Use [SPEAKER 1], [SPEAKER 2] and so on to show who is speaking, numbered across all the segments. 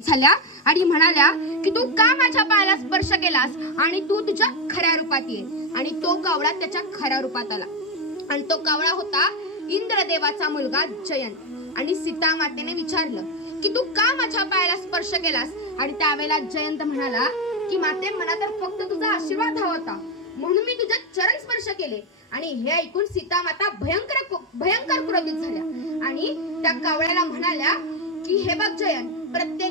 [SPEAKER 1] झाल्या आणि म्हणाल्या की तू का माझ्या पायाला स्पर्श केलास आणि तू तुझ्या खऱ्या रूपात ये? आणि तो कावळा त्याच्या खऱ्या रूपात आला. आणि तो कावळा होता इंद्रदेवाचा मुलगा जयंत. आणि सीता मातेने विचारलं की तू का माझ्या पायाला स्पर्श केलास? आणि त्यावेळेला जयंत म्हणाला की माते मला तर फक्त तुझा आशीर्वाद हवा होता. म्हणून मी तुझ्या चरण स्पर्श केले. आणि हे ऐकून सीता माता भयंकर भयंकर क्रोधित झाल्या. आणि त्या कावळ्याला म्हणाल्या की हे बघ जयंत प्रत्येक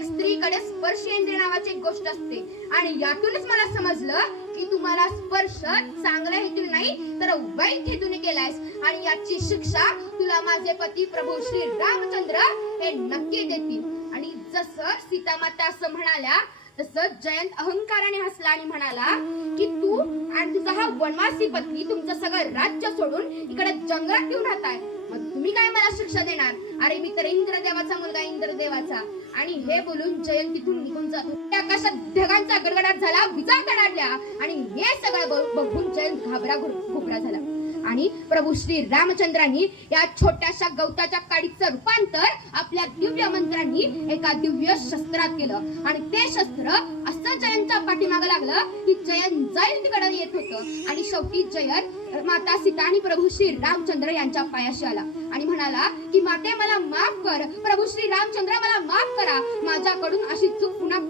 [SPEAKER 1] स्पर्शेंद्रिय नावाची एक गोष्ट असते. आणि यातूनच मला समजलं की तुम्हाला स्पर्श चांगल्या हेतून नाही तर वाईट हेतूने केलायस. आणि याची शिक्षा तुला माझे पती प्रभू श्री रामचंद्र हे नक्की देतील. आणि जसं सीतामाता असं म्हणाल्या तसं जयंत अहंकाराने हसला आणि म्हणाला की तू आणि तुझा हा वनवासी पत्नी तुमचं सगळं राज्य सोडून इकडे जंगलात येऊन राहताय. मग तुम्ही काय मला शिक्षा देणार? अरे मी तर इंद्रदेवाचा मुलगा इंद्रदेवाचा. आणि हे बोलून जयंत तिथून निघून जातो. त्या आकाशात ढगांचा गडगडाट झाला विजा कडाडल्या आणि हे सगळं बघून जयंत घाबरा घो- घोबरा झाला. आणि प्रभू श्री रामचंद्रांनी या छोट्याशा गवताच्या काडीचं रूपांतर आपल्या दिव्य मंत्रांनी एका दिव्य शस्त्रात केलं. आणि ते शस्त्र असं जयंतच्या पाठीमागं लागलं की जयंत जाईल तिकडे येत होतं. आणि शेवटी जयंत माता सीता आणि प्रभू श्री रामचंद्र यांच्या पायाशी आला. आणि म्हणाला की माते मला माफ कर. प्रभू श्री रामचंद्र मला माफ करा. माझ्याकडून अशी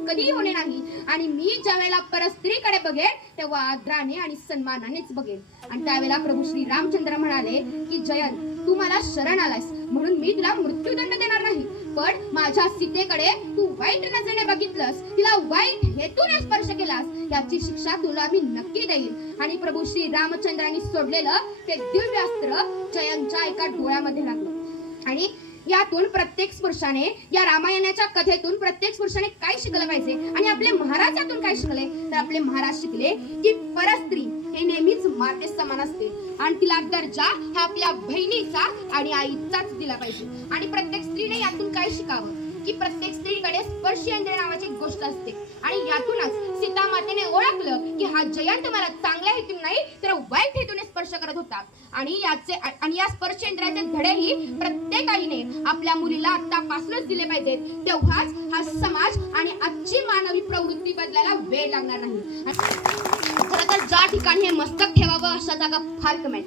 [SPEAKER 1] कधी होणे नाही. आणि मी ज्या वेळेला परस्त्रीकडे बघेल तेव्हा आदराने आणि सन्मानानेच बघेन आणि त्यावेळेला प्रभू श्री रामचंद्र म्हणाले की जयंत तू मला शरण आलास म्हणून मी तुला मृत्यूदंड देणार नाही. पण माझ्या सीतेकडे तू वाईट नजरेने बघितलंस. तिला वाईट हेतूने स्पर्श केलास. याची शिक्षा तुला मी नक्की देईल आणि प्रभू श्री रामचंद्रांनी सोडलेलं ते दिव्य अस्त्र जयंतच्या एका डोळ्यामध्ये लागलं. आणि यातून प्रत्येक पुरुषाने या रामायणाच्या कथेतून प्रत्येक पुरुषाने काय शिकलं पाहिजे? आणि आपले महाराज यातून काय शिकले? तर आपले महाराज शिकले की परस्त्री हे नेहमीच माते समान असते. आणि तिला दर्जा हा आपल्या बहिणीचा आणि आईचाच दिला पाहिजे. आणि प्रत्येक स्त्रीने यातून काय शिकावं? की प्रत्येक स्त्रीकडे स्पर्शेंद्रिय नावाची गोष्ट असते. आणि यातूनच सीता मातेने ओळखलं की हा जयंत मला चांगल्या हेतून नाही तर वाईट हेतूने स्पर्श करत होता. आणि याचे आणि या स्पर्शेंद्रियाचे धडेही प्रत्येकाने आपल्या मुलीला आतापासूनच दिले पाहिजेत. तेव्हाच हा समाज आणि आजची मानवी प्रवृत्ती बदलायला वेळ लागणार नाही. खरं तर ज्या ठिकाणी हे मस्तक ठेवावं अशा जागा फार कमी